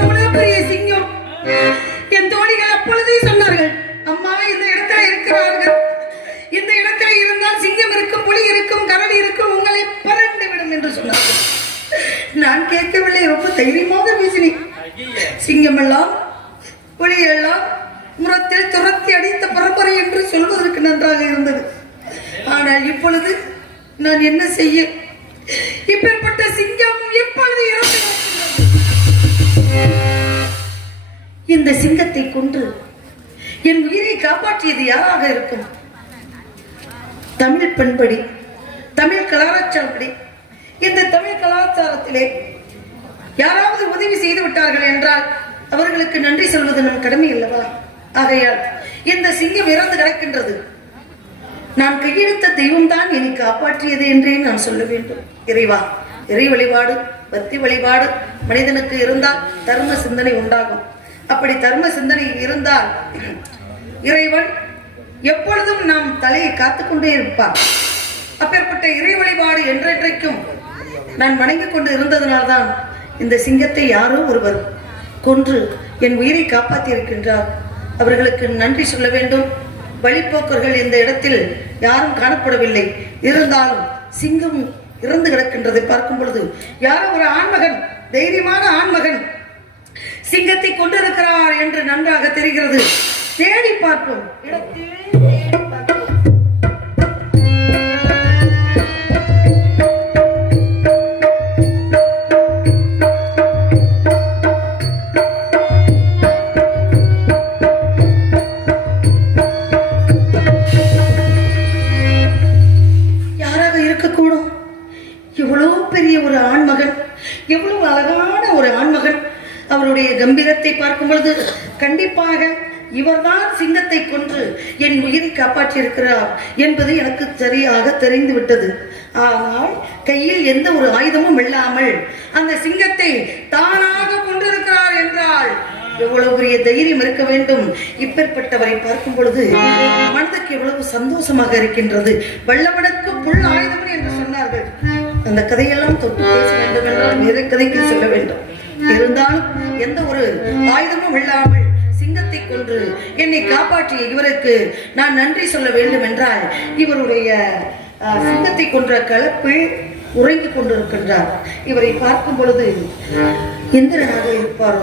எவ்வளவு பெரிய சிங்கம்! என் தோழிகள் அப்பொழுதே சொன்னார்கள், அம்மா இந்த இடத்துல இருக்கிறார்கள், இந்த இடத்துல இருந்தால் சிங்கம் இருக்கும், புலி இருக்கும், கரடி இருக்கும், உங்களை பறந்து விடும் என்று சொன்னார்கள். நான் கேட்கவில்லை, ரொம்ப தைரியமாக பேசினேன். சிங்கம் எல்லாம் புலி எல்லாம் முரத்தில் துரத்தி அடித்த பரம்பரை என்று சொல்வதற்கு நன்றாக இருந்தது. ஆனால் இப்பொழுது நான் என்ன செய்ய? இப்பேற்பட்ட சிங்கம் எப்பொழுது இறந்து இந்த சிங்கத்தை கொன்று என் உயிரை காப்பாற்றியது யாராக இருக்கும்? தமிழ் பண்படி, தமிழ் கலாச்சாரப்படி, இந்த தமிழ் கலாச்சாரத்திலே யாராவது உதவி செய்து விட்டார்கள் என்றால் அவர்களுக்கு நன்றி சொல்வது நம் கடமை அல்லவா? ஆகையால் இந்த சிங்கம் இறந்து கிடக்கின்றது. நான் கையெழுத்த தெய்வம் தான் என்னை காப்பாற்றியது என்றே நான் சொல்ல வேண்டும். இறைவா, இறை வழிபாடு, பக்தி வழிபாடு மனிதனுக்கு இருந்தால் தர்ம சிந்தனை உண்டாகும். அப்படி தர்ம சிந்தனை இருந்தால் இறைவன் எப்பொழுதும் நாம் தலையை காத்துக்கொண்டே இருப்பார். அப்பேற்பட்ட இறை வழிபாடு என்றென்றைக்கும் நான் வணங்கிக் கொண்டு இருந்ததனால்தான் இந்த சிங்கத்தை யாரோ ஒருவர் கொன்று என் உயிரை காப்பாற்றி இருக்கின்றார். அவர்களுக்கு நன்றி சொல்ல வேண்டும். வழிப்போக்கர்கள் இந்த இடத்தில் யாரும் காணப்படவில்லை. இருந்தாலும் சிங்கம் இறந்து கிடக்கின்றதை பார்க்கும் பொழுது யாரோ ஒரு ஆண்மகன், தைரியமான ஆண்மகன் சிங்கத்தை கொண்டிருக்கிறார் என்று நன்றாக தெரிகிறது. தேடி பார்ப்போம். எவ்வளவு அழகான ஒரு ஆண்மகன். அவருடைய கம்பீரத்தை பார்க்கும் பொழுது கண்டிப்பாக இவர்தான் சிங்கத்தை கொன்று என் உயிரை காப்பாற்றி இருக்கிறார் என்பது எனக்கு சரியாக தெரிந்து விட்டது. ஆனால் கையில் எந்த ஒரு ஆயுதமும் இல்லாமல் அந்த சிங்கத்தை தானாக கொண்டிருக்கிறார் என்றால் எவ்வளவு பெரிய தைரியம் இருக்க வேண்டும். இப்பேற்பட்டவரை பார்க்கும் பொழுது மனதுக்கு எவ்வளவு சந்தோஷமாக இருக்கின்றது. வல்லவனுக்கு புல் ஆயுதம் என்று சொன்னார்கள். அந்த கதையெல்லாம் தொட்டு பேச வேண்டும் என்றால் வேறு கதைக்கு செல்ல வேண்டும். இருந்தாலும் எந்த ஒரு ஆயுதமும் இல்லாமல் சிங்கத்தை கொன்று என்னை காப்பாற்றிய இவருக்கு நான் நன்றி சொல்ல வேண்டும் என்றால் இவருடைய சிங்கத்தை கொன்ற கலப்பில் உறங்கிக் கொண்டிருக்கின்றார். இவரை பார்க்கும் பொழுது இந்திரனாக இருப்பாரோ?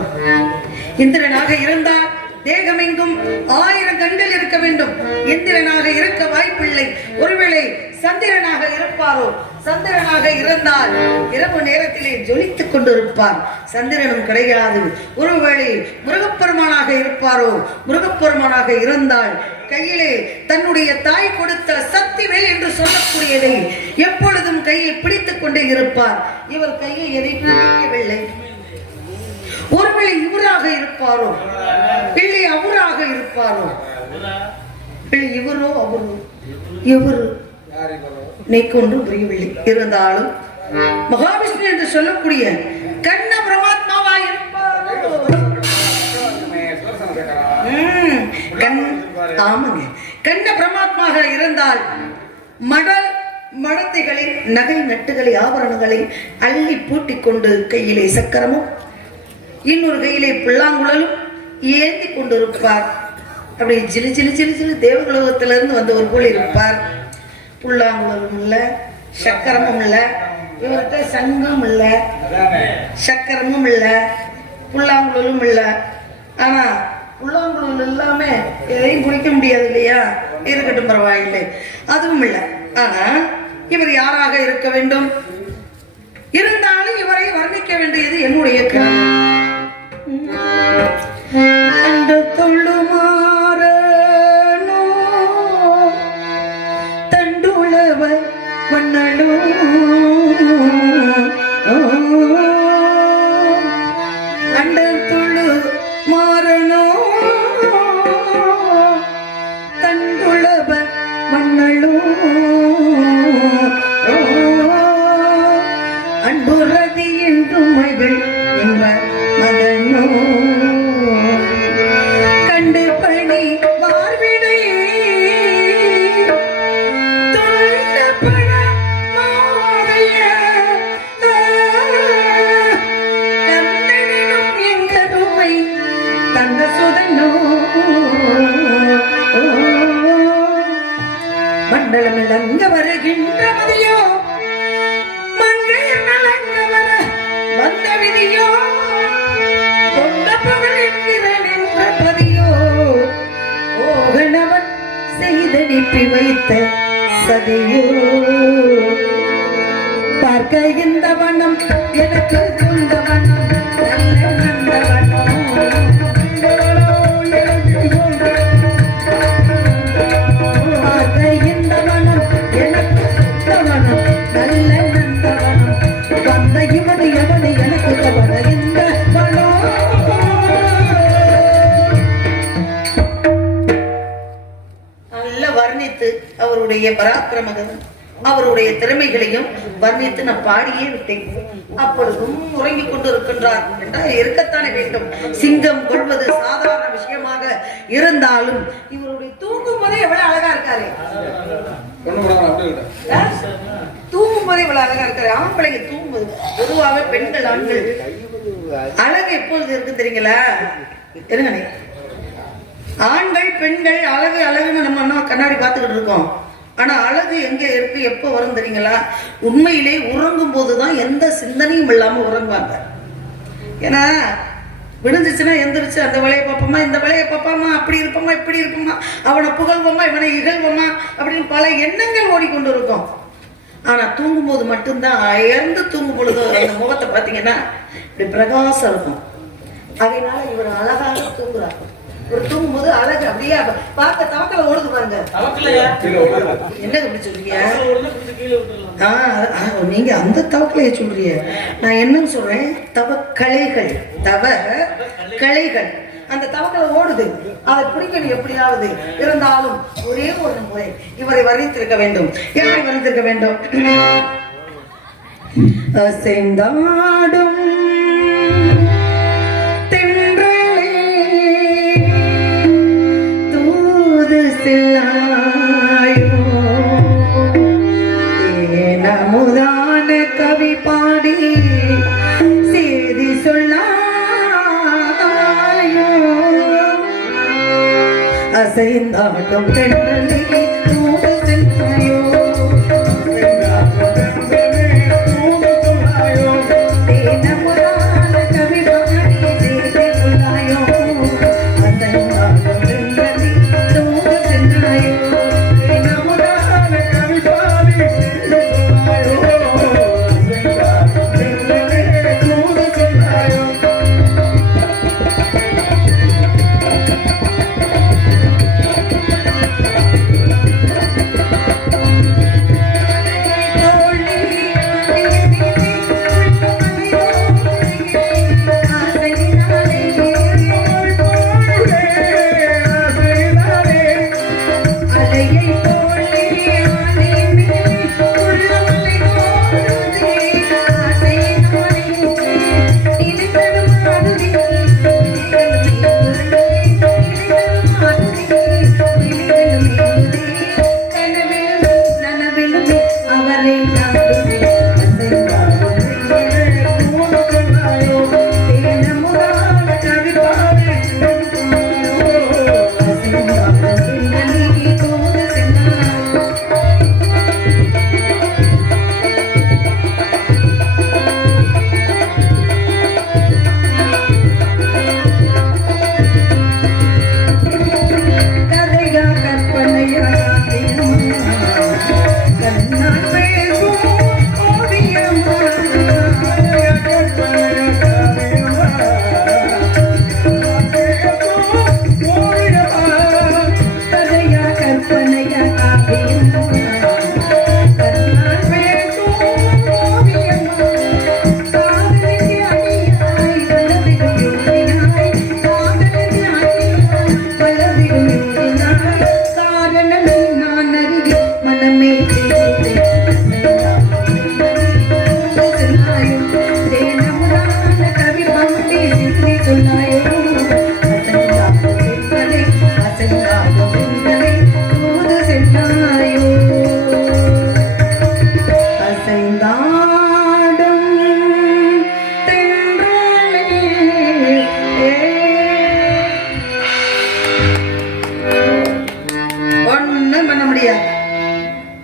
இந்திரனாக இருந்தால் தேகமெங்கும் 1000 கண்கள் இருக்க வேண்டும். இந்திரனாக இருக்க வாய்ப்பில்லை. ஒருவேளை சந்திரனாக இருப்பாரோ? சந்திரனாக இருந்தால் இரவு நேரத்திலே ஜொலித்துக் கொண்டிருப்பார். சந்திரனும் கிடையாது. ஒருவேளை முருகப்பெருமானாக இருப்பாரோ? முருகப்பெருமானாக இருந்தால் கையிலே தன்னுடைய தாய் கொடுத்த சக்திவேல் என்று சொல்லக்கூடியதை எப்பொழுதும் கையில் பிடித்துக் கொண்டே இருப்பார். இவர் கையில் எதை பிடிக்கவில்லை. ஒருவேளை இவராக இருப்பாரோ? இல்லை அவராக இருப்பாரோ? இல்லை இவரோ அவரோ? இவரு நெக்கு ஒன்றும் புரியவில்லை. இருந்தாலும் மகாவிஷ்ணு என்று சொல்லக்கூடிய கண்ண பரமாத்மாவா இருப்பாரோ? ஆமாங்க, கண்ண பரமாத்மாக இருந்தால் மடத்தைகளின் நகை நட்டுகளை ஆபரணங்களை அள்ளி பூட்டிக் கொண்டு கையிலே சக்கரமும் இன்னொரு கையிலே புல்லாங்குழலும் ஏந்தி கொண்டிருப்பார். அப்படி ஜிலு ஜிலு ஜிலு ஜிலு தேவகுலகத்திலிருந்து வந்தவர் போல இருப்பார். புல்லாங்குழலும் இல்ல, சக்கரமும் இல்ல, இவர்கிட்ட சங்கம் இல்ல, சக்கரமும் இல்ல, புல்லாங்குழலும் இல்ல. ஆனா புல்லாங்குழல் எல்லாமே எதையும் குடிக்க முடியாது இல்லையா? இருக்கட்டும், பரவாயில்லை, அதுவும் இல்லை. ஆனா இவர் யாராக இருக்க வேண்டும்? இருந்தாலும் இவரை வர்ணிக்க வேண்டியது என்னுடைய கடமை. தண்டுளவ மண்ணலோ அண்டத்துள்ளு மாறனோ தண்டுளவ மண்ணலோ அன்புறதி என்றும் மகள் என்ப மதனோ கண்டு பணி மார்பிடை தொண்ட பழ மாதைய அனுப்பி வைத்த சதியோ பார்க்க இந்த வண்ணம் எனக்கு கொண்ட வண்ணம் நல்ல நந்தவனம் பார்க்க இந்த வண்ணம் எனக்கு கொண்ட வண்ணம் நல்ல நந்தவனம் வந்த இவனு எவனு எனக்கு தவற இந்த வனம் நல்ல வர்ணித்து அவருடைய பராக்கிரமங்கள் அவருடைய திறமைகளையும் வர்ணித்து நான் பாடியே விட்டேன். அப்பொழுதும் உறங்கிக் கொண்டு இருக்கின்றார் என்றால் இருக்கத்தானே வேண்டும். சிங்கம் கொள்வது சாதாரண விஷயமாக இருந்தாலும் இவருடைய தூங்கும் போதே எவ்வளவு அழகா இருக்காரு. தூங்கும் போதே இவ்வளவு அழகா இருக்காரு. ஆம்பளைங்க தூங்கும்போது பொதுவாக பெண்கள் ஆண்கள் அழகு எப்பொழுது இருக்கு தெரியுங்களா? இருங்கண்ணே, ஆண்கள் பெண்கள் அழகு அழகுன்னு நம்ம கண்ணாடி பார்த்துக்கிட்டு இருக்கோம். ஆனா அழகு எங்க இருக்கு எப்ப வரும் தெரியுங்களா? உண்மையிலே உறங்கும் போதுதான் எந்த சிந்தனையும் இல்லாம உறங்குவாங்க. ஏன்னா விழுந்துச்சுன்னா எந்திரிச்சு அந்த வேலையை பார்ப்போமா இந்த வேலையை பார்ப்பாமா அப்படி இருப்போமா இப்படி இருப்போமா அவனை புகழ்வோமா இவனை இகழ்வோமா அப்படின்னு பல எண்ணங்கள் ஓடிக்கொண்டு இருக்கும். ஆனா தூங்கும் போது மட்டும்தான் அயர்ந்து தூங்கும் பொழுது அந்த முகத்தை பார்த்தீங்கன்னா இப்படி பிரகாசம் இருக்கும். அதனால இவர் அழகாக தூங்குறார். ஒரு தூங்கும் போது அழகு அப்படியே பார்க்க தவக்கல ஓடுது பாருங்க. என்ன அப்படி சொல்றீங்க? நீங்க அந்த தவக்கலையை சொல்றீங்க, நான் என்னன்னு சொல்றேன் தவக்கலைகள். தவ கலைகள் அந்த தவக்கலை ஓடுது, அதை பிடிக்கணும் எப்படியாவது. இருந்தாலும் ஒரே ஒரு முறை இவரை வர்ணித்திருக்க வேண்டும். எப்படி வர்ணித்திருக்க வேண்டும்? அசைந்தாடும் நமுதான கவி பாடி செய்தி சொல்லாயோ அசைந்தாடும் பெண்களே தூது சென்றாயோ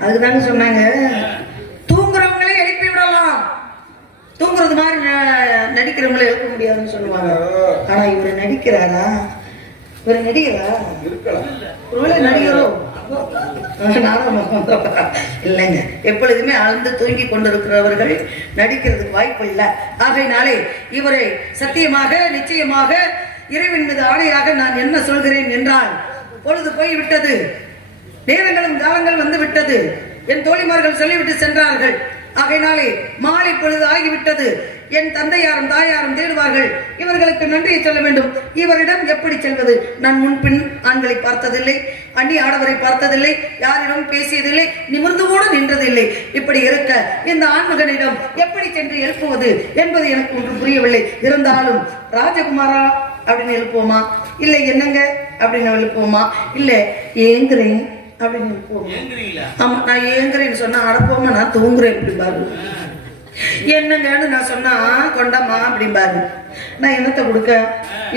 அதுதாங்க சொன்னாங்க, தூங்குறவங்களே எழுப்பி விடலாம், தூங்குறது மாதிரி நடிக்கிறவங்களே எழுப்ப முடியாதுன்னு சொல்லுவாங்க. ஆனா இவரு நடிக்கிறாரா? இவரு நடிகரா? ஒருவேளை நடிகரோ? இல்லைங்க, எப்பொழுதுமே ஆழ்ந்து தூங்கி கொண்டிருக்கிறவர்கள் நடிக்கிறதுக்கு வாய்ப்பு இல்லை. ஆகையினாலே இவரை சத்தியமாக நிச்சயமாக இறைவன் மீது ஆணையாக நான் என்ன சொல்கிறேன் என்றால், பொழுது போய்விட்டது, நேரங்களும் காலங்கள் வந்து விட்டது. என் தோழிமார்கள் சொல்லிவிட்டு சென்றார்கள். ஆகையினாலே மாலை பொழுது ஆகிவிட்டது. என் தந்தையாரும் தாயாரும் தேடுவார்கள். இவர்களுக்கு நன்றியை சொல்ல வேண்டும். இவரிடம் எப்படி செல்வது? நான் முன்பின் ஆண்களை பார்த்ததில்லை, அந்நிய ஆடவரை பார்த்ததில்லை, யாரிடம் பேசியதில்லை, நிமிர்ந்து கூட நின்றதில்லை. இப்படி இருக்க இந்த ஆண்மகனிடம் எப்படி சென்று எழுப்புவது என்பது எனக்கு ஒன்று புரியவில்லை. இருந்தாலும் ராஜகுமாரா அப்படின்னு எழுப்புவோமா, இல்லை என்னங்க அப்படின்னு எழுப்புவோமா, இல்லை ஏங்குறேன் அப்படின்னு எழுப்புவோமா? ஆமா, நான் ஏங்குறேன்னு சொன்னா அடப்போமா, நான் தூங்குறேன் அப்படிம்பாரு. என்னங்கன்னு நான் சொன்னா கொண்டம்மா அப்படிம்பாரு. நான் என்னத்தை கொடுக்க?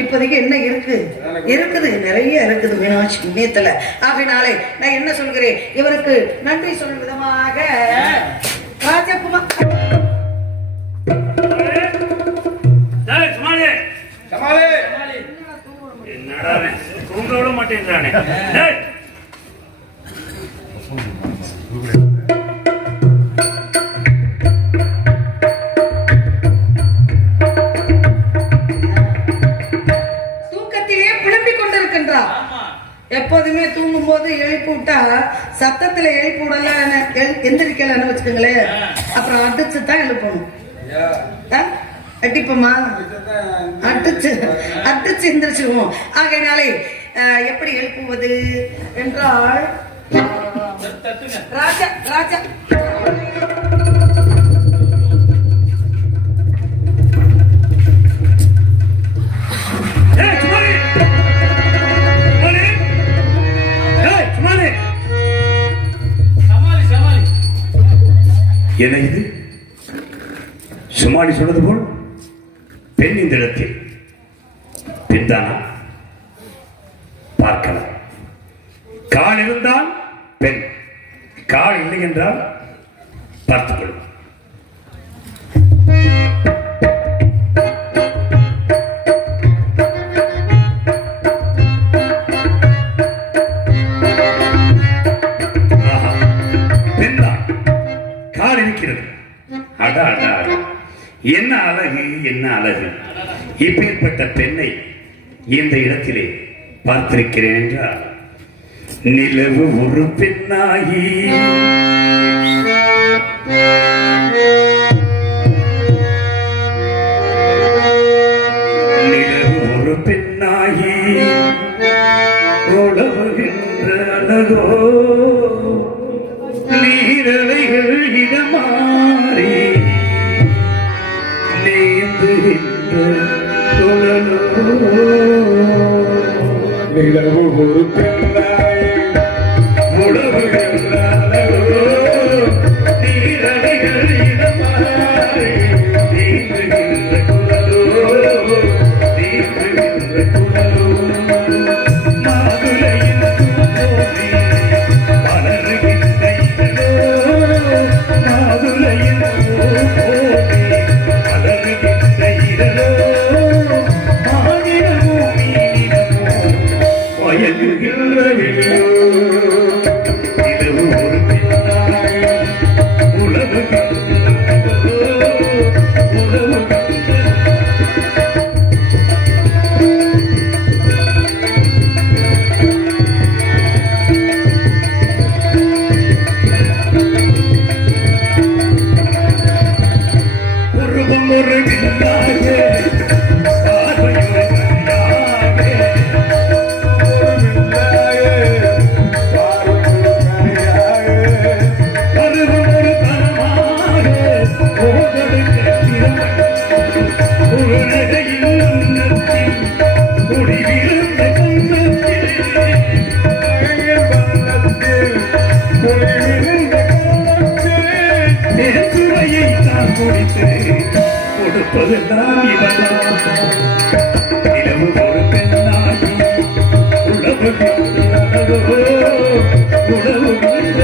இப்போதைக்கு என்ன இருக்குது நிறைய இருக்குது மீனாட்சி புண்ணியத்துல. ஆகையினாலே நான் என்ன சொல்கிறேன், இவருக்கு நன்றி சொல்லும் விதமாக ராஜகுமார் தூங்க விட மாட்டேங்கிறானே. தூக்கத்திலே புலம்பிக் கொண்டிருக்கின்றார். எப்போதுமே தூங்கும் போது எழுப்பி விட்டா சத்தத்துல எழுப்பி விடல, எந்திரிக்கலன்னு வச்சுக்கோங்களேன், அப்புறம் அடிச்சு தான் எழுப்பணும். அடிப்போமா, அடிச்சு எந்திரிச்சிருவோம். ஆகையினாலே எப்படி எழுப்புவது என்றால், ராஜா ராஜா என்ன இது? சுமாலி சொன்னது போல் பெண் இந்த இடத்தில் பெண்தானா? பார்க்கலாம். கால் இருந்தால் பெண், கால் இல்லை என்றால் பார்த்துக் கொள்ளும். பெண்தான், கால் இருக்கிறது. அடா அடா, என்ன அழகு, என்ன அழகு! இப்பேற்பட்ட பெண்ணை இந்த இடத்திலே பார்த்திருக்கிறேன் என்றால், நிலவு ஒரு பெண்ணாகி நிலவு ஒரு பெண்ணாகி உழவுகின்ற அழகோ, நீரலைகள் இடமாறி நீந்துகின்ற குழலோ, நிலவு ஒரு பெண்ணாய் உழவுகின்ற அழகோ, நீரலைகள் இடமாறி நீந்துகின்ற குழலோ, நீந்துகின்ற குழலோ, மாதுளையின் பூங்கோதி மலருகின்ற இதழோ, மாதுளையின் பூங்கோதி மலருகின்ற இதழோ, ஆகிரமோ மீனமோ வயங்குகின்ற விழியோ, நிலவு ஒரு பெண்ணாய் உழவுகின்ற உழவுகின்ற உருவம் ஒரு வில்லாக, பார்வையொரு கனியாக, பருவம் ஒரு கனமாக, ஓதடுக்க திறமை, ஒரு நகையில் உன்னத்தில் குடிவிருந்த கன்னத்தில், சுவையை தான் குடித்து கொடுப்பதுதான் இவெல்லாம். நிலவு ஒரு பெண்ணாகி உழவுகின்ற அழகோ, உழவுகின்ற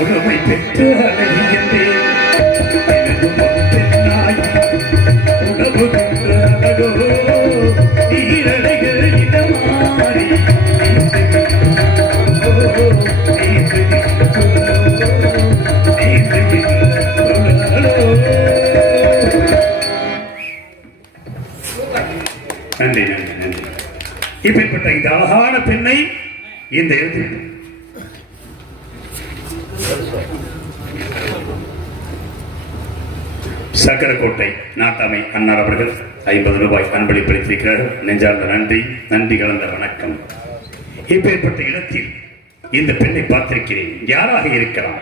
உடமை பெற்று அழகி என்றேன் எனது பெண்ணாய் உணவு பெற்று அழகோ நீரடைகள் இடமாறி நன்றி நன்றி நன்றி. இப்படிப்பட்ட இந்த அழகான பெண்ணை இந்த இடத்தில் சக்கரக்கோட்டை நாட்டாமை அன்னார் அவர்கள் 50 ரூபாய் அன்பளிப்பளித்திருக்கிறார்கள். நெஞ்சார்ந்த நன்றி, நன்றி கலந்த வணக்கம். இப்பேற்பட்ட இடத்தில் இந்த பெண்ணை பார்த்திருக்கிறேன். யாராக இருக்கலாம்?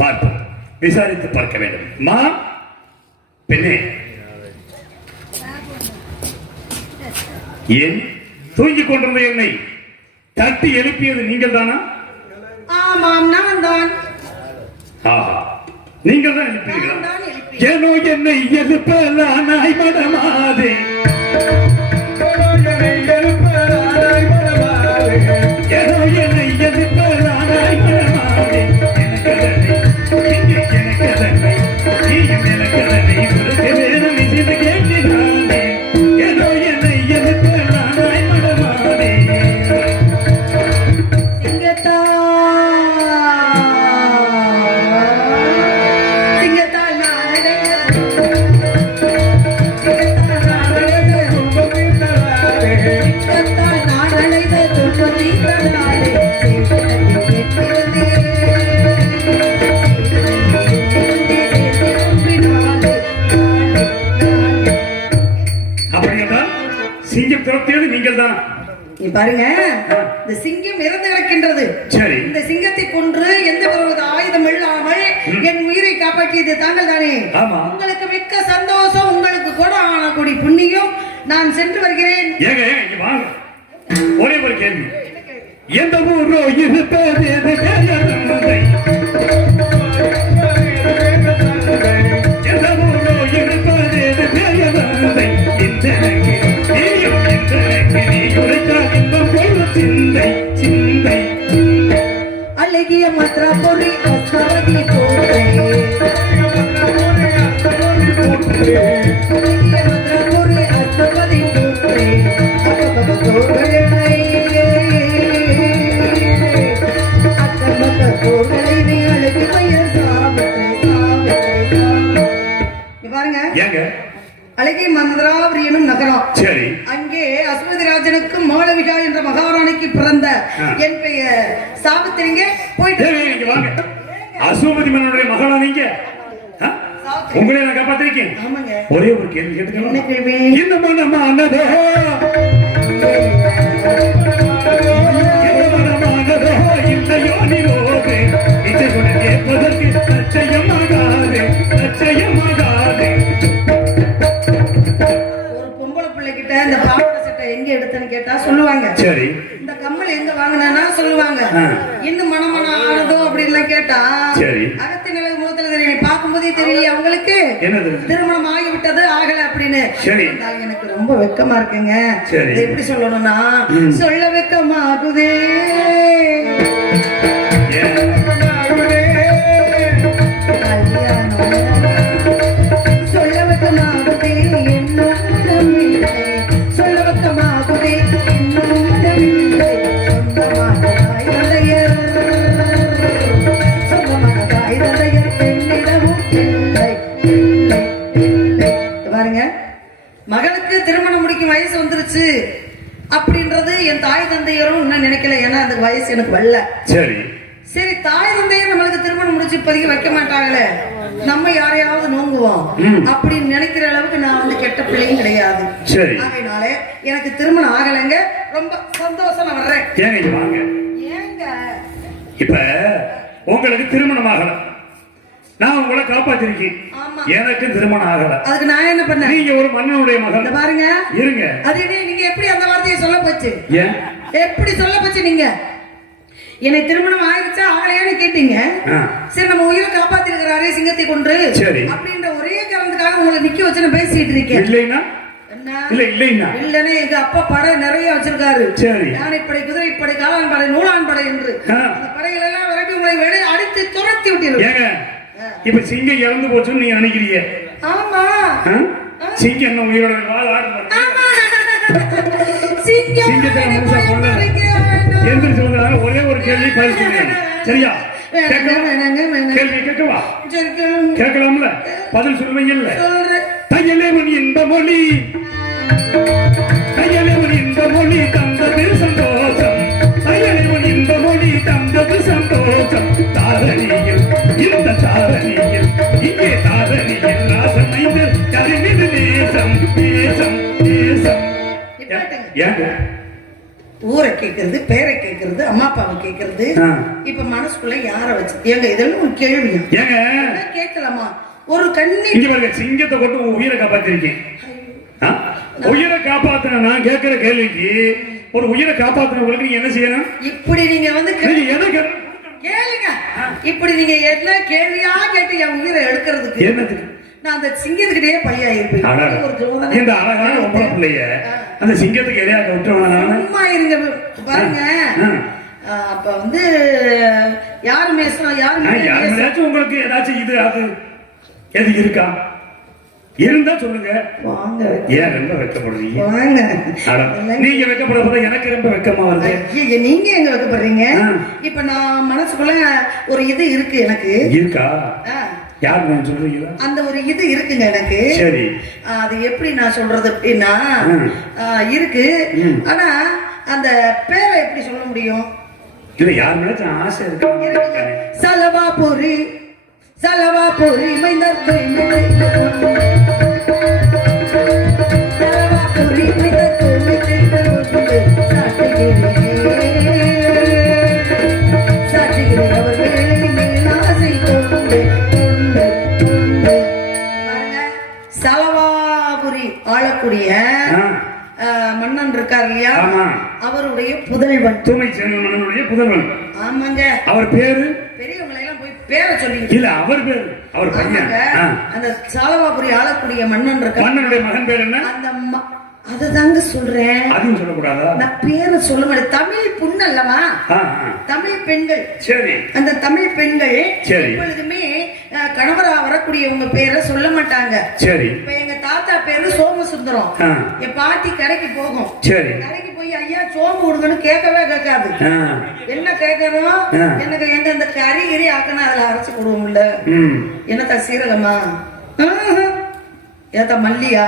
பார்ப்போம், விசாரித்து பார்க்க வேண்டும். மா பெண்ணே, ஏன் தூங்கிக் கொண்டிருந்த என்னை தட்டி எழுப்பியது நீங்கள் தானா? ஆமாம், நான் தான். ஆஹா, நீங்கள் தான் எழுப்பீர்களா? நான் தான் எழுப்பினேன். ஏனோ என்னை எழுப்பலானாய் மனமாதே, ஏனோ என்னை எழுப்பலானாய் மனமாதே, எனக்கதனை நீயும் எனக்கதனை உனக்கு வேணும் இது கேட்டினானே, ஏனோ என்னை எழுப்பலானாய் மனமாதே. சிங்கத்தால் நான் அடைந்த துன்பம் தீர்த்ததாலே அப்படியென்றால் சிங்கம் துரத்தியது நீங்கள் தான். நீ பாருங்க, இந்த சிங்கம் இறந்து கிடக்கின்றது. சரி, இந்த சிங்கத்தை கொன்று எந்த ஒரு ஆயுதம் இல்லாமல் என் உயிரை காப்பாற்றியது தாங்கள் தானே? ஆமா. உங்களுக்கு மிக்க சந்தோஷம், உங்களுக்கு கூட ஆனக்கூடிய புண்ணியம். நான் சென்று வருகிறேன். ஏங்க இங்க வாங்க. ஒரே ஒரு கேள்வி, எந்த ஊரோ இருப்பது எது பேரதந்தை, எந்த ஊரோ இருப்பது எது பேரதந்தை, இந்தனக்கு நீயும் இந்தனக்கு நீ உரைத்தால் இன்பம் கொள்ள சிந்தை சிந்தை. அழகிய மத்ராபுரி அஸ்வதி போற்றே, அழகிய மத்ராபுரி அஸ்வதி போற்றே, அக்கபக தோள்களை அக்கபக தோள்களை நீ அழகி பையன் சாவித்ரி சாவித்ரி. பாருங்க, ஏங்க அழகிய மந்திராபுரி எனும் நகரம். சரி, அங்கே அஸ்வதி ராஜனுக்கு மாளவிகா என்ற மகாராணிக்கு பிறந்த என் பெயர் சாவித்திரிங்க. போயிட்டு இங்க வாங்க. அசுவதி மன்னனுடைய மகளா நீங்க? உங்களை நான் காப்பாத்திருக்கேன். ஆமாங்க. ஒரே ஒரு கேள்வி கேட்டுக்கலாம். என்ன கேள்வி? இந்த மனமானதோ இல்லையோ நீரோது இச்சை கொண்டு கேட்பதற்கு லட்சயமாகாது லட்சயமாகாது. ஒரு பொம்பளை பிள்ளைகிட்ட இந்த பாவாடை சட்டை எங்க எடுத்தேன்னு கேட்டா சொல்லுவாங்க. சரி, இந்த கம்மல் எங்க வாங்கினா சொல்லுவாங்க. இன்னும் மனமன ஆனதோ அப்படின்னு கேட்டா சரி, அகத்தின் நிலை முகத்துல தெரியும், பார்க்கும்போதே தெரியும் அவங்களுக்கு என்னது திருமணம் ஆகிவிட்டது ஆகல அப்படின்னு. சரி, எனக்கு ரொம்ப வெக்கமா இருக்குங்க. சரி, இதை எப்படி சொல்லணும்னா, சொல்ல வெக்கமாகுதே சொல்ல வெக்கமாகுதே என்னும் மனமில்லை, சொல்ல வெக்கமாகுதே என்னும் மனமில்லை, சொந்தமான தாய் தந்தையர் சொந்தமான தாய் தந்தையர் என்னிடமும் இல்லை இல்லை இல்லை. பாருங்க, மகனுக்கு திருமணம் முடிக்கும் வயசு வந்துருச்சு அப்படின்றது என் தாய் தந்தையரும் இன்னும் நினைக்கல. ஏன்னா அந்த வயசு எனக்கு வரல. சரி சரி, தாய் தந்தையர் நம்மளுக்கு திருமணம் முடிச்சு இப்போதைக்கு வைக்க மாட்டாங்களே, நம்ம யாரையாவது நோங்குவோம் அப்படின்னு நினைக்கிற அளவுக்கு நான் வந்து கெட்ட பிள்ளையும் கிடையாது. சரி, அதனால எனக்கு திருமணம் ஆகலைங்க. ரொம்ப சந்தோஷம். நான் வர்றேன். ஏங்க வாங்க. ஏங்க இப்ப உங்களுக்கு திருமணம் ஆகல, நான் உங்களை காப்பாத்திருக்கேன். ஆமா, எனக்கு திருமணம் ஆகல. அதுக்கு நான் என்ன பண்ணேன்? நீங்க ஒரு மன்னனுடைய மகன். இந்த பாருங்க, இருங்க. அது என்ன, நீங்க எப்படி அந்த வார்த்தையை சொல்ல போச்சு? ஏன் எப்படி சொல்ல போச்சு? நீங்க என்னை திருமணம் ஆயிடுச்சா ஆகலையான்னு கேட்டீங்க. சரி, நம்ம உயிரை காப்பாத்திருக்கிறாரே சிங்கத்தை கொன்று அப்படின்ற ஒரே காரணத்துக்காக உங்களை நிக்க வச்சு நான் பேசிட்டு இருக்கேன். இல்லைன்னா இல்லைன்னா எங்க அப்பா படை நிறைய வச்சிருக்காரு. சரி, யானைப்படை, குதிரைப்படை, காளான் படை, நூலான் படை என்று அந்த படைகள் எல்லாம் வர மாத்தி விட்டுருவேன். ஏங்க இப்ப சிங்கம் இறந்து போச்சுன்னு நீங்க நினைக்கிறீங்க? ஆமா. சிங்கம் என்ன உயிரோட ஆடு? சிங்கத்தை மனுஷன் கொல்ல எந்திரிச்சு வந்ததால ஒரே ஒரு கேள்வி பதில் சொல்லுங்க. சரியா? கேள்வி கேட்கவா? கேட்கலாம்ல? பதில் சொல்லுவீங்கல்ல? தையலேவன் இந்த மொழி, தையலேவன் இந்த மொழி தந்தது சந்தோஷம், தையலேவன் இந்த மொழி தந்தது சந்தோஷம். தாரணியில் இந்த தாரணியில் இங்கே தாரணியில் ராசமைந்து கருமிது நேசம் நேசம் நேசம். ஏங்க ஊரை கேட்கறது, பேரை கேட்கறது, அம்மா அப்பாவை கேட்கறது, இப்ப மனசுக்குள்ள யார வச்சு ஏங்க இதெல்லாம் ஒரு கேள்வியா? ஏங்க கேட்கலாமா? ஒரு கண்ணி இங்க பாருங்க, சிங்கத்தை கொண்டு உயிரை காப்பாத்திருக்கேன். உயிரை காப்பாத்தின நான் கேட்கிற கேள்விக்கு ஒரு உயிரை காப்பாத்தினவங்களுக்கு நீங்க என்ன செய்யணும்? இப்படி நீங்க வந்து எனக்கு கேளுங்க. இப்படி நீங்க என்ன கேள்வியா கேட்டு என் உயிரை எடுக்கிறதுக்கு என்னத்துக்கு? நான் அந்த சிங்கத்துக்கிட்டே பழியா இருப்பேன். ஒரு ஜோதனை இந்த அழகான ஒப்பள பிள்ளைய அந்த சிங்கத்துக்கு எதையா விட்டுருவாங்க? சும்மா இருங்க பாருங்க. அப்ப வந்து யாரு பேசுறோம்? யாரும் உங்களுக்கு ஏதாச்சும் இது அது எது இருக்கா? இருந்தா சொல்லுங்க. வாங்க. ஏன் ரொம்ப வெக்கப்படுறீங்க? வாங்க. நீங்க வெக்கப்படுறப்ப எனக்கு ரொம்ப வெக்கமா வருது. நீங்க எங்க வெக்கப்படுறீங்க? இப்ப நான் மனசுக்குள்ள ஒரு இது இருக்கு. எனக்கு இருக்கா? யார் நான் சொல்றீங்க? அந்த ஒரு இது இருக்குங்க எனக்கு. சரி. அது எப்படி நான் சொல்றது அப்படின்னா இருக்கு. ஆனா அந்த பேரை எப்படி சொல்ல முடியும்? இல்ல யார் மேல ஆசை இருக்கு. சலவாபுரி சலவாபுரி மைந்தர் சலவாபுரி மைந்தர் சாட்டுகிறேன் அவர் வேலை மேல் ஆசை கொண்டு. சலவாபுரி ஆளக்கூடிய மன்னன் இருக்கார் இல்லையா? அவருடைய புதல்வன். தூமை மன்னனுடைய புதல்வன். ஆமாங்க. அவர் பேரு பெரியவங்களை எல்லாம் போய் பேரை சொல்லி இல்ல அவர் பேரு அவர் பையன். அந்த சாலவாபுரி ஆளக்கூடிய மன்னன் இருக்கார். மன்னனுடைய மகன் பேர் என்ன? அந்த அதுதாங்க சொல்றேன். அதுவும் சொல்லக்கூடாதா? நான் பேரை சொல்ல மாட்டேன். தமிழ் புண்ணு அல்லவா? தமிழ் பெண்கள். சரி. அந்த தமிழ் பெண்கள் சரி எப்பொழுதுமே கணவரா வரக்கூடியவங்க பேரை சொல்ல மாட்டாங்க. சரி. இப்ப எங்க தாத்தா பேரு சோமசுந்தரம். என் பாட்டி கடைக்கு போகும். சரி. கடைக்கு போய் ஐயா சோம்பு கொடுங்கன்னு கேட்கவே கேட்காது. என்ன கேட்கணும்? எனக்கு எங்க அந்த கறி கறி ஆக்கணும் அதுல அரைச்சு கொடுவோம்ல. என்னத்தா சீரகமா? ஏத்தா மல்லியா?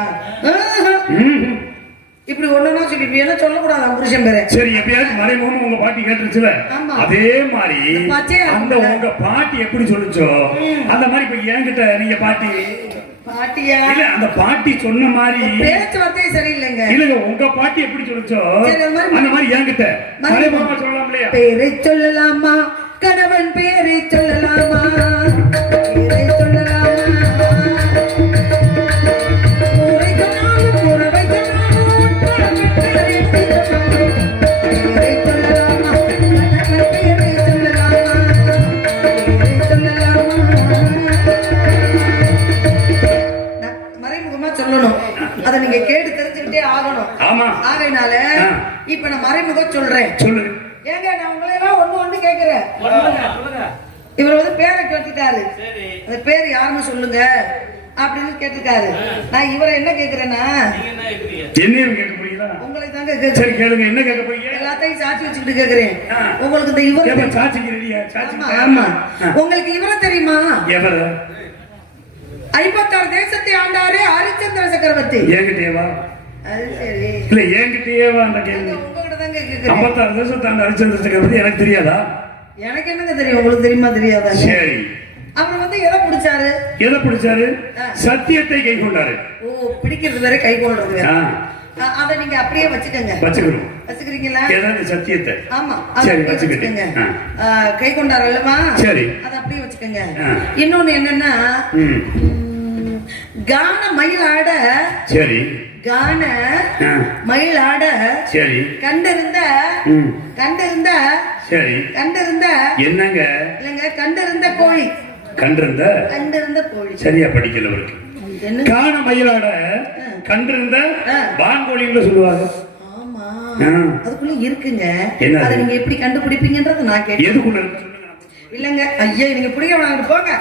இப்படி ஒண்ணுன்னா சொல்லி என்ன சொல்லக்கூடாது புருஷன் பேரு. சரி. எப்பயாவது மறைமுகமா உங்க பாட்டி கேட்டுருச்சுல, அதே மாதிரி அந்த உங்க பாட்டி எப்படி சொல்லுச்சோ அந்த மாதிரி இப்ப என்கிட்ட நீங்க பாட்டி பாட்டியா இல்ல அந்த பாட்டி சொன்ன மாதிரி பேச்சுவார்த்தையே சரியில்லைங்க. இல்ல உங்க பாட்டி எப்படி சொல்லுச்சோ அந்த மாதிரி என்கிட்ட மறைமுகமா சொல்லலாம் இல்லையா? பேரை சொல்லலாமா? கணவன் பேரை சொல்லலாமா? பேரை சொல்லலாமா? சொல்லணும். அத நீங்க கேட்டு தெரிஞ்சுக்கிட்டே ஆகணும். ஆமா. ஆகையினால இப்ப நான் மறைமுகம் சொல்றேன். சொல்லு. ஏங்க நான் உங்களை எல்லாம் ஒண்ணு கேக்குறேன். இவர் வந்து பேரை கேட்டுட்டாரு. அந்த பேர் யாருன்னு சொல்லுங்க அப்படின்னு கேட்டுட்டாரு. நான் இவரை என்ன கேக்குறேன்னா என்ன கேட்க போறீங்களா? உங்களை தாங்க கேக்குறேன். சரி கேளுங்க. என்ன கேட்க போறீங்க? எல்லாத்தையும் சாட்சி வச்சுக்கிட்டு கேக்குறேன். உங்களுக்கு இந்த இவர் சாட்சிக்கு ரெடியா? சாட்சி. ஆமா. உங்களுக்கு இவரை தெரியுமா? எவர்? 56 தேசத்தை ஆண்டாரே ஹரிச்சந்திர சக்கரவர்த்தி. என்கிட்டேவா? அது சரி. இல்ல என்கிட்டேவா அந்த கேள்வி? உங்ககிட்ட தாங்க கேக்குறேன். 56 தேசத்தை ஆண்ட ஹரிச்சந்திர சக்கரவர்த்தி எனக்கு தெரியாதா? எனக்கு என்னங்க தெரியும்? உங்களுக்கு தெரியுமா தெரியாதா? சரி. அவர் வந்து எதை பிடிச்சாரு? எதை பிடிச்சாரு? சத்தியத்தை கை கொண்டாரு. ஓ, பிடிக்கிறது வேற கை கொள்றது வேற. அத நீங்க அப்படியே வச்சுக்கங்க. வச்சுக்கிறோம். வச்சுக்கிறீங்களா? ஏதாவது சத்தியத்தை. ஆமா. சரி வச்சுக்கிட்டீங்க. கை கொண்டாரு அல்லவா? சரி. அத அப்படியே வச்சுக்கங்க. இன்னொன்னு என்னன்னா கான மயிலாட. சரி. கான மயிலாட. சரி. கண்டிருந்த சரி. கண்டிருந்த என்னங்க? இல்லங்க கண்டிருந்த கோழி. கண்டிருந்த கோழி. சரியா படிக்கல அவருக்கு. கான மயிலாட கண்டிருந்த வான்கோழின்னு சொல்லுவாங்க. ஆமா. அதுக்குள்ள இருக்குங்க. அதை நீங்க எப்படி கண்டுபிடிப்பீங்கன்றது நான் கேட்டேன். எதுக்குள்ள இருக்கு? இல்லங்க ஐயா நீங்க பிடிக்க வேணாம் போங்க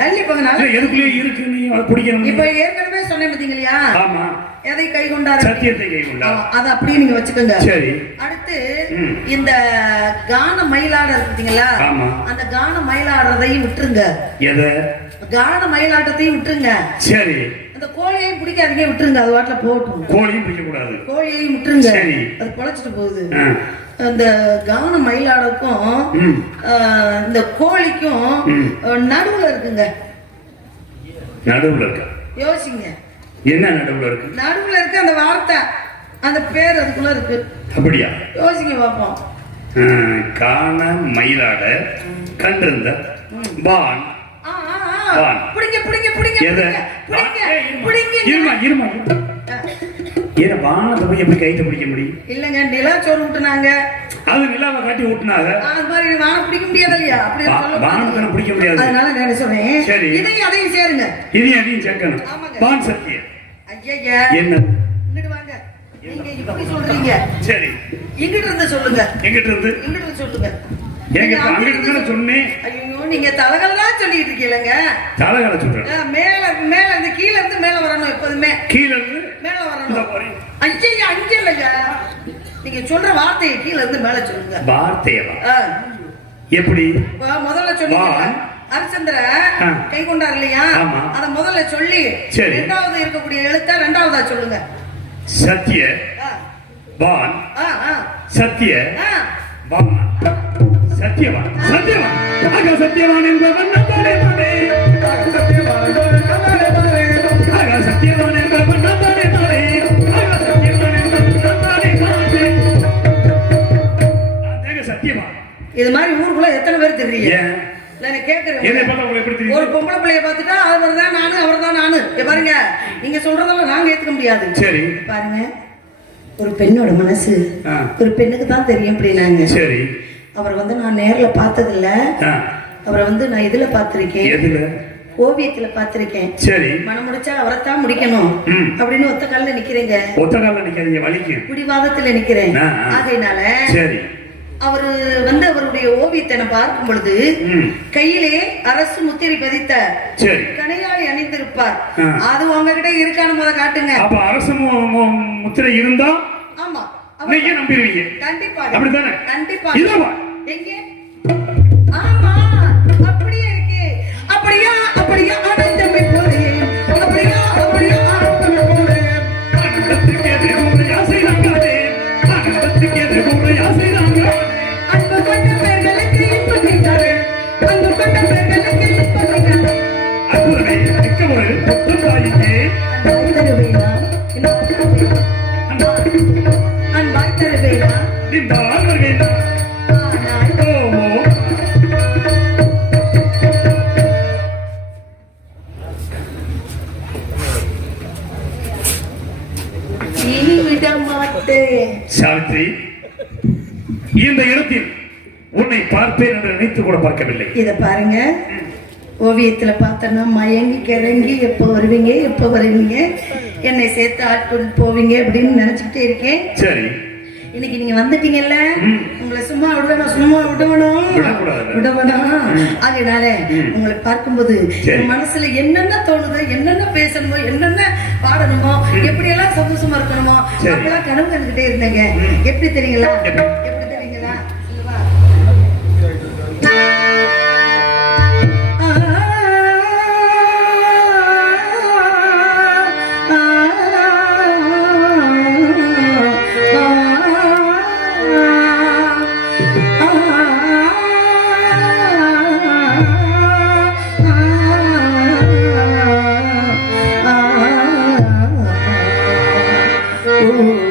தள்ளி போங்க இல்ல, நல்லா எதுக்குள்ளே இருக்கு நீ அதை பிடிக்கணும். இப்ப ஏற்கனவே சொன்னேன் பாத்தீங்க இல்லையா ஆமா, எதை கை கொண்டாரு சத்தியத்தை கை கொண்டா. அதை அப்படியே நீங்க வச்சுக்கோங்க. சரி. அடுத்து ம். இந்த கான மயிலாட பார்த்தீங்களா ஆமா. அந்த கான மயிலாடுறதையும் விட்டுருங்க. எதை? கான மயிலாட்டத்தையும் விட்டுருங்க. சரி. அந்த கோழியையும் பிடிக்காதீங்க, விட்டுருங்க. அது வாட்டில போட்டும். கோழியும் பிடிக்க கூடாது. கோழியையும் விட்டுருங்க. சரி. அது பொழைச்சிட்டு போகுது. ஆ. அந்த கான மயிலாடுக்கும் ம். இந்த கோழிக்கும் நடுவுல இருக்குங்க. நடுவுல இருக்கா? யோசிங்க. என்ன நடுவுல இருக்கு? நடுவுல இருக்கு அந்த வார்த்தை, அந்த பேர் அதுக்குள்ள இருக்கு. அப்படியா? யோசிங்க பாப்போம். காண மயிலாட கண்டிருந்த பான். வான். புடிங்க புடிங்க புடிங்க எதை? புடிங்க இருமா புடிங்க. இருமா. ஏன்னா வானத்தை போய் எப்படி கைட்ட பிடிக்க முடியும்? இல்லங்க நிலா சோறு விட்டுனாங்க, அது நிலாவை காட்டி ஊட்டினாங்க. அது மாதிரி வானம் பிடிக்க முடியாது இல்லையா? அப்படி வானத்தை பிடிக்க முடியாது. அதனால நான் சொன்னேன் சரி. இதையும் அதையும் சேருங்க. இதையும் அதையும் சேர்க்கணும். ஆமாங்க. பான் சத்திய ஐயா என்ன இங்கிட்டு வாங்க. நீங்க இப்படி சொல்றீங்க. சரி. இங்கிட்டு இருந்து சொல்லுங்க. எங்கிட்ட இருந்து? இங்கிட்டு இருந்து சொல்லுங்க. எங்க அங்கிட்டு இருந்து சொன்னேன். ஐயோ நீங்க தலகல்லாம் சொல்லிட்டு இருக்கீங்க. தலகால சொல்றேன். மேல மேல இருந்து கீழ இருந்து மேல வரணும். எப்போதுமே கீழ இருந்து மேல வரணும். ஐயா அங்க இல்லையா, நீங்க சொல்ற வார்த்தையை கீழ இருந்து மேல சொல்லுங்க. வார்த்தையவா? எப்படி? முதல்ல சொல்லுங்க. ஹரிச்சந்திர கை கொண்டார் இல்லையா, அத முதல்ல சொல்லி இரண்டாவது இருக்கக்கூடிய எழுத்த இரண்டாவதா சொல்லுங்க. சத்திய வான். சத்திய வான். சத்தியவான். சத்தியவான். ஆக சத்தியவான் என்பவன் நம்பரே மாடே. ஆக சத்தியவான் என்பவன் நம்பரே மாடே. ஆக சத்தியவான் என்பவன் நம்பரே மாடே. ஆக சத்தியவான் என்பவன் நம்பரே மாடே. நான் சத்தியவான். இது மாதிரி ஊருக்குள்ள எத்தனை பேர் தெரியுங்க? நான் கேக்குறேன். என்ன பண்ண உங்களுக்கு எப்படி தெரியும்? ஒரு பொம்பளை பிள்ளைய பார்த்துட்டா அவர்தான் நானு அவர்தான் நானு. பாருங்க நீங்க சொல்றதெல்லாம் நாங்க ஏத்துக்க முடியாது. சரி. பாருங்க ஒரு பெண்ணோட மனசு ஒரு பெண்ணுக்கு தான் தெரியும் அப்படின்னாங்க. சரி. அவர் நான் நேர்ல பார்த்ததில்ல. அவரை நான் இதுல பார்த்திருக்கேன். எதுல? ஓவியத்துல பார்த்திருக்கேன். சரி. மனம் முடிச்சா அவரைத்தான் முடிக்கணும் அப்படின்னு ஒத்த கால்ல நிக்கிறேங்க. ஒத்த கால்ல நிக்காதீங்க, வலிக்கு. பிடிவாதத்துல நிக்கிறேன். ஆகையினால சரி. அவரு அவருடைய ஓவியத்தை நான் பார்க்கும் பொழுது கையிலே அரசு முத்திரை பதித்த கணையாளி அணிந்திருப்பார். அது உங்ககிட்ட இருக்கான்னு முத காட்டுங்க. அப்ப அரசு முத்திரை இருந்தா ஆமா நீங்க நம்பிடுவீங்க. கண்டிப்பா. அப்படிதானே? கண்டிப்பா. இதவா எங்க? ஆமா அப்படியே இருக்கு. அப்படியா அப்படியா ஆனந்தமே போறே. அப்படியா அப்படியா ஆனந்தமே போறே. ஆனந்தத்துக்கு எதிரே ஆசை நாங்காதே. ஆனந்தத்துக்கு எதிரே ஆசை நாங்காதே. அன்பு கொண்ட பேர்களுக்கு இன்பம் நீங்காதே. அன்பு கொண்ட பேர்களுக்கு இன்பம் நீங்காதே. அன்புரை நிற்கவரு புத்தம் தாயிங்கே. அன்பாய் தருவேனா அன்பாய் தருவேனா இந்த ஆழ்வர்வேனா சாவித்ரி, இந்த இடத்தில் உன்னை பார்ப்பேன் என்று நினைத்து கூட பார்க்கவில்லை. இத பாருங்க, ஓவியத்துல பார்த்தோன்னா மயங்கி கிறங்கி எப்ப வருவீங்க என்னை சேர்த்து ஆட்கொண்டு போவீங்க அப்படின்னு நினைச்சுக்கிட்டே இருக்கேன். சரி. இன்னைக்கு நீங்க வந்துட்டீங்கல்ல, உங்களை சும்மா விடணும். அதனால உங்களை பார்க்கும்போது மனசுல என்னென்ன தோணுதோ, என்னென்ன பேசணுமோ, என்னென்ன பாடணுமோ, எப்படி எல்லாம் சந்தோஷமா இருக்கணுமோ அப்படிலாம் கனவு கண்டுகிட்டே இருந்தேங்க. எப்படி தெரியுங்களா? Oh,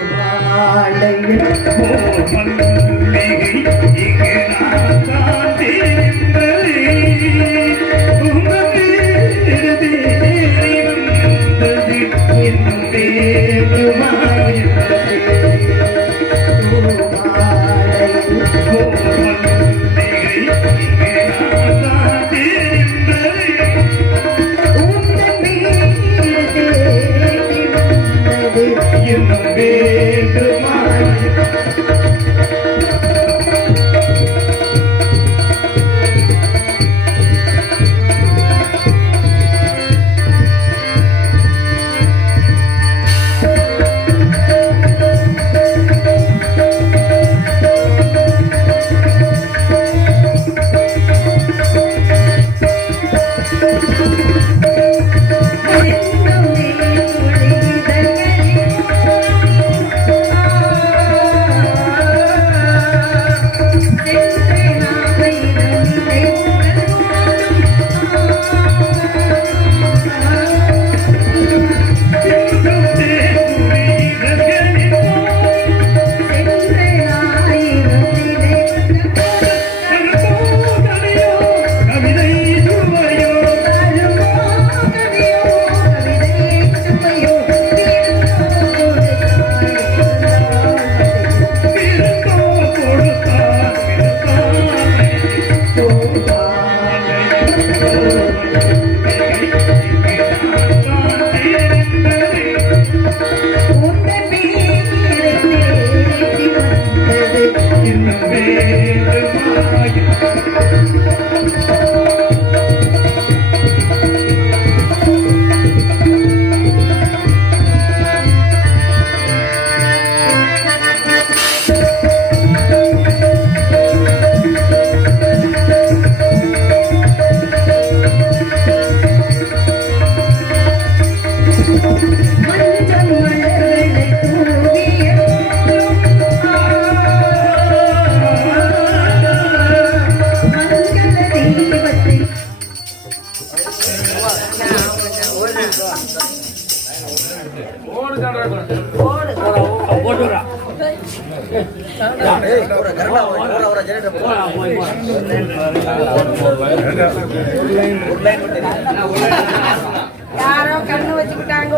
யாரோ கண்ணு வச்சுக்கிட்டாங்க.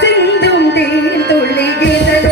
சிந்தும் தேன் துளிகளில்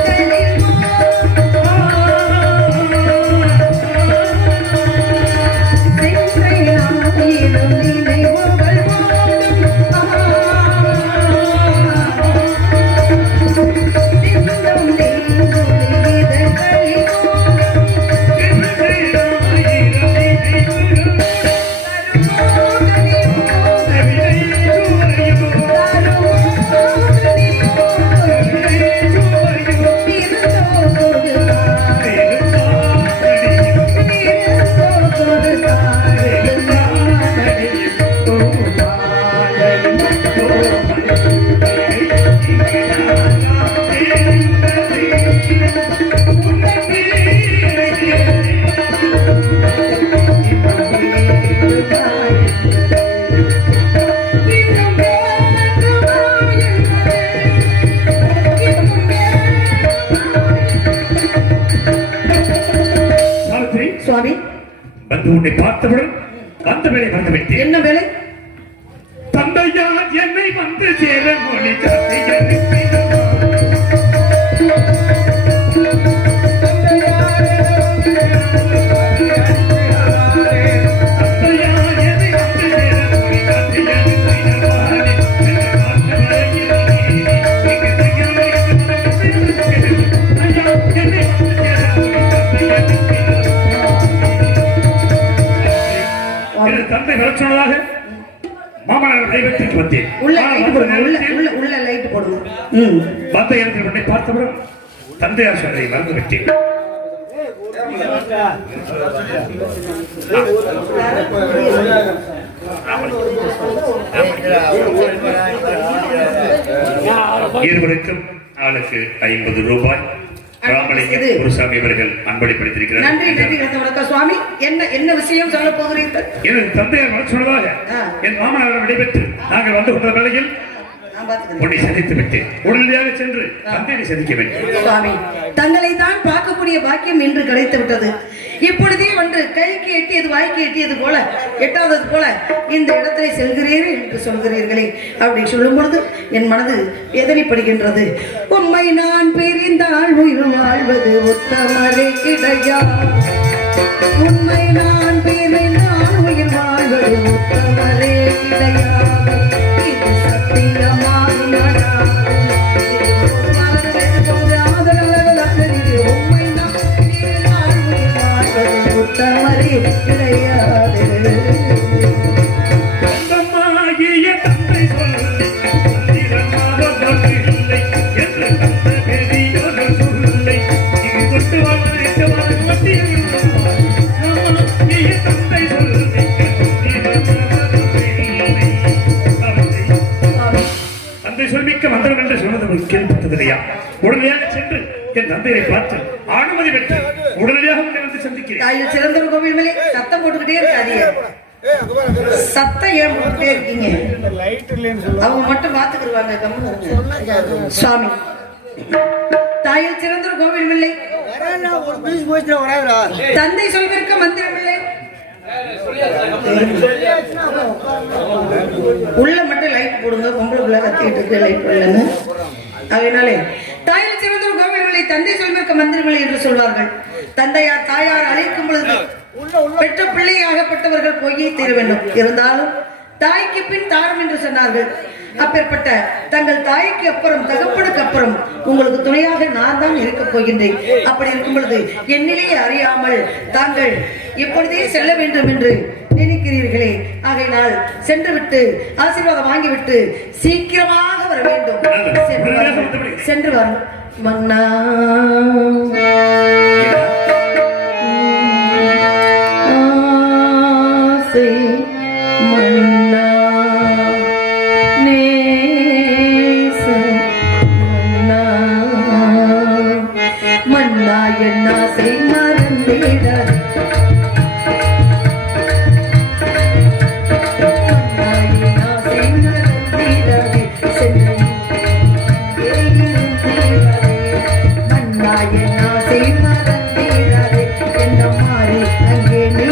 சுவாமி வந்து உன்னை பார்த்தவுடன் வந்த வேலை வந்து விட்டேன். என்ன வேலை? தந்தையா என்னை வந்து சேர மொழி தந்தையா தந்தை வர சொன்னதாக மாமனார் கைவெற்றிக்கு வந்தேன். உள்ள லைட் போடுவோம். வந்த இடத்தில் உன்னை பார்த்தவுடன் தந்தையார் சொன்னதை மறந்து விட்டேன். இருவருக்கும் ஆளுக்கு 50 ரூபாய் ராமலிங்கம் குருசாமி அவர்கள் அன்பளிப்படுத்தியிருக்கிறார். நன்றி நன்றி வணக்கம் சுவாமி. என்ன விஷயம் சொல்ல போகிறீர்கள்? எனது தந்தையார் வர சொன்னதாக என் மாமனார் விடைபெற்று நாங்கள் வந்து கொண்ட வேளையில் உன்னை சந்தித்து விட்டேன். உடனடியாக சென்று தந்தையை சந்திக்க வேண்டும். சுவாமி, தங்களை தான் பார்க்கக்கூடிய பாக்கியம் இன்று கிடைத்து விட்டது. இப்பொழுதே வந்து கைக்கு எட்டியது வாய்க்கு எட்டியது போல எட்டாதது போல இந்த இடத்திலே செல்கிறீர்கள் என்று சொல்கிறீர்களே, அப்படி சொல்லும் பொழுது என் மனது வேதனைப்படுகின்றது. உம்மை நான் பிரிந்தால் உயிர் வாழ்வது உத்தமரே கிடையா. உம்மை நான் பிரிந்தால் உயிர் வாழ்வது உத்தமரே கிடையாது. இது சத்தியமாக கிடையாது. தந்தை சொல்லி என்று தந்த பெரியோர் சொல்லை கொண்டு தந்தை சொல்லி தந்தை சொல்மிக்க மந்திரம் என்று சொன்னது கேள்விப்பட்டதில்லையா? உடனடியாக சென்று என் தந்தையை பார்த்து அனுமதி பெற்று உடனடியாக உன்னை வந்து சந்திக்கிறேன். சிறந்த கோவில் மேலே சத்தம் போட்டுக்கிட்டே இருக்காதீங்க. சத்தம் ஏன் போட்டுட்டே இருக்கீங்க? அவங்க மட்டும் பாத்துக்கிடுவாங்க. கம்முனு சுவாமி தாயில் சிறந்த கோவில்வில்லை, தந்தை சொல்விருக்க மந்திரமில்லை, உள்ள மட்டும் லைட் போடுங்க. பொம்பளை பிள்ளை கத்திக்கிட்டு இருக்கு லைட் போடலன்னு. அதனாலே தாயில் சிறந்த கோவில்வில்லை, தந்தை சொல்விருக்க மந்திரமில்லை என்று சொல்வார்கள். தந்தையார் தாயார் அழைக்கும் பொழுது பெற்ற பிள்ளையாகப்பட்டவர்கள் போயே தீர வேண்டும். இருந்தாலும் தாய்க்கு பின் தாரம் என்று சொன்னார்கள். அப்பேற்பட்ட தங்கள் தாய்க்கு அப்புறம் தகப்பனுக்கு அப்புறம் உங்களுக்கு துணையாக நான் தான் இருக்க போகின்றேன். அப்படி இருக்கும் பொழுது என்னிலே அறியாமல் தாங்கள் இப்பொழுதே செல்ல வேண்டும் என்று நினைக்கிறீர்களே, ஆகையினால் சென்று விட்டு ஆசீர்வாதம் வாங்கிவிட்டு சீக்கிரமாக வர வேண்டும். சென்று வர மன்னா மன்னா நேச மன்னா மன்னா என் ஆசை மறந்திடாதே, மன்னா என் ஆசை மறந்திடாதே, மன்னா என் ஆசை மறந்திடாதே, என்ன மாறி அங்கே நீ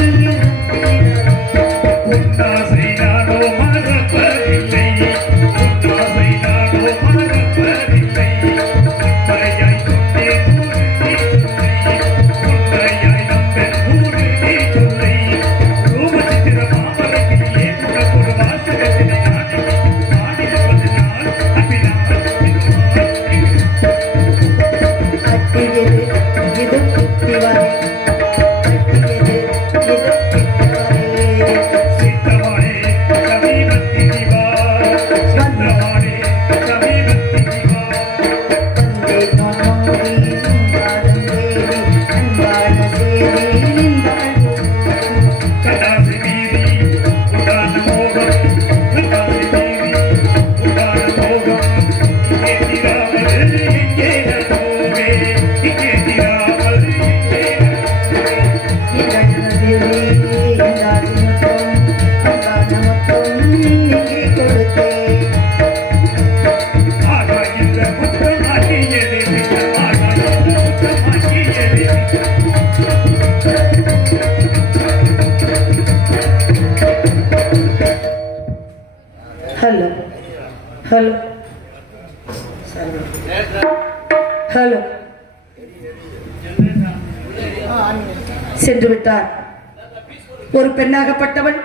ஹலோ ஹலோ ஹலோ சென்று விட்டார். ஒரு பெண்ணாகப்பட்டவள்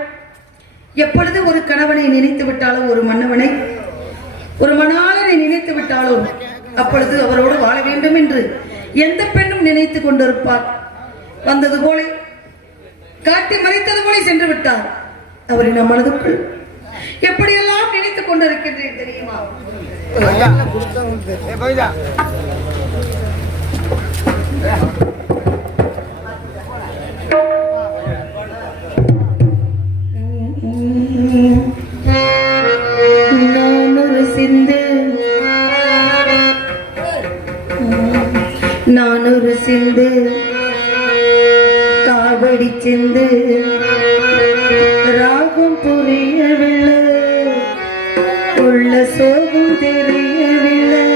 எப்பொழுது ஒரு கணவனை நினைத்து விட்டாலும், ஒரு மன்னவனை ஒரு மணாளனை நினைத்து விட்டாலும் அப்பொழுது அவரோடு வாழ வேண்டும் என்று எந்த பெண்ணும் நினைத்து கொண்டிருப்பார். வந்தது போல காட்டி மறைத்தது போல சென்று விட்டார். அவரின் மனதுக்குள் எப்படியெல்லாம் நினைத்துக் கொண்டிருக்கின்றேன் தெரியுமா? நான் ஒரு சிந்து காவடி சிந்து ராகம் புரியவில்லை, உள்ள சோகம் தெரியவில்லை.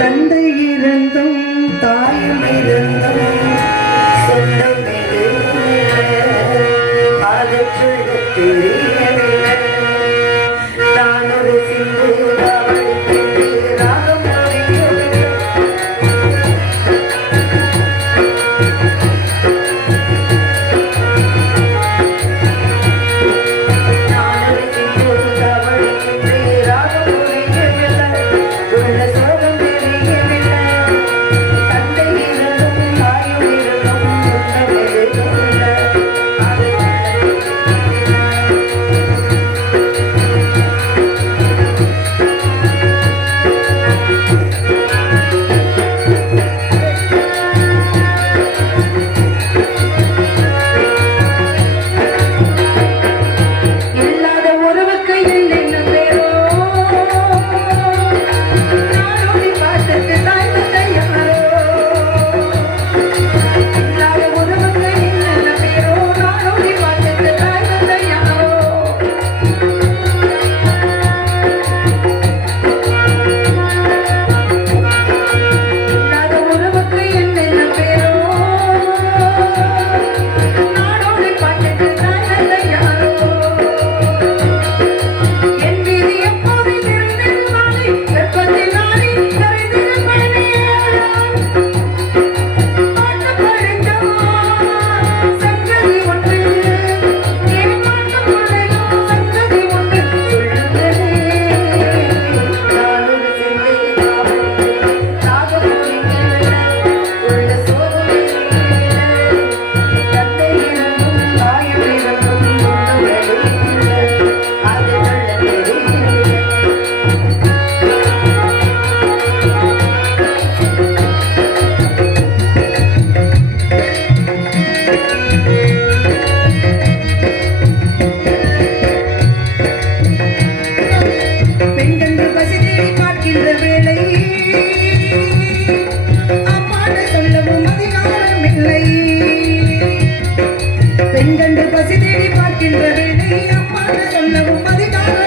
தந்தை இருந்தும் தாயும் இருந்தும் அது தெரியவில்லை. நான் ஒரு சிந்து ராகம் புரியவில்லை. ராகம் புரியவில்லை.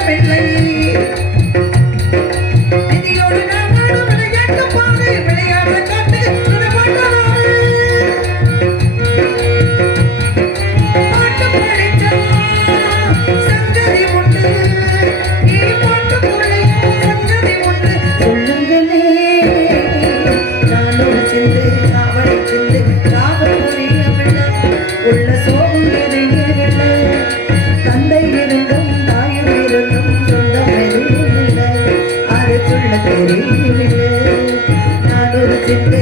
பிள்ளை விதியோடு நான் வாழும் விளையாட்டு பாரு விளையாட காட்டு விடமாட்டாரு பாட்டு படிச்சா சங்கதி உண்டு நீ பாட்டு புள்ளையும் சங்கதி உண்டு சொல்லுங்களே நான் ஒரு சிந்து காவலை சிந்து காவல் புரியவில்லை உள்ள சோகம் நிறையவில்லை தந்தை இருந்தும் தாயும் இருந்தும் சொந்தம் எதுவும் இல்லை அது சொல்ல தெரியவில்லை நான் ஒரு சிந்து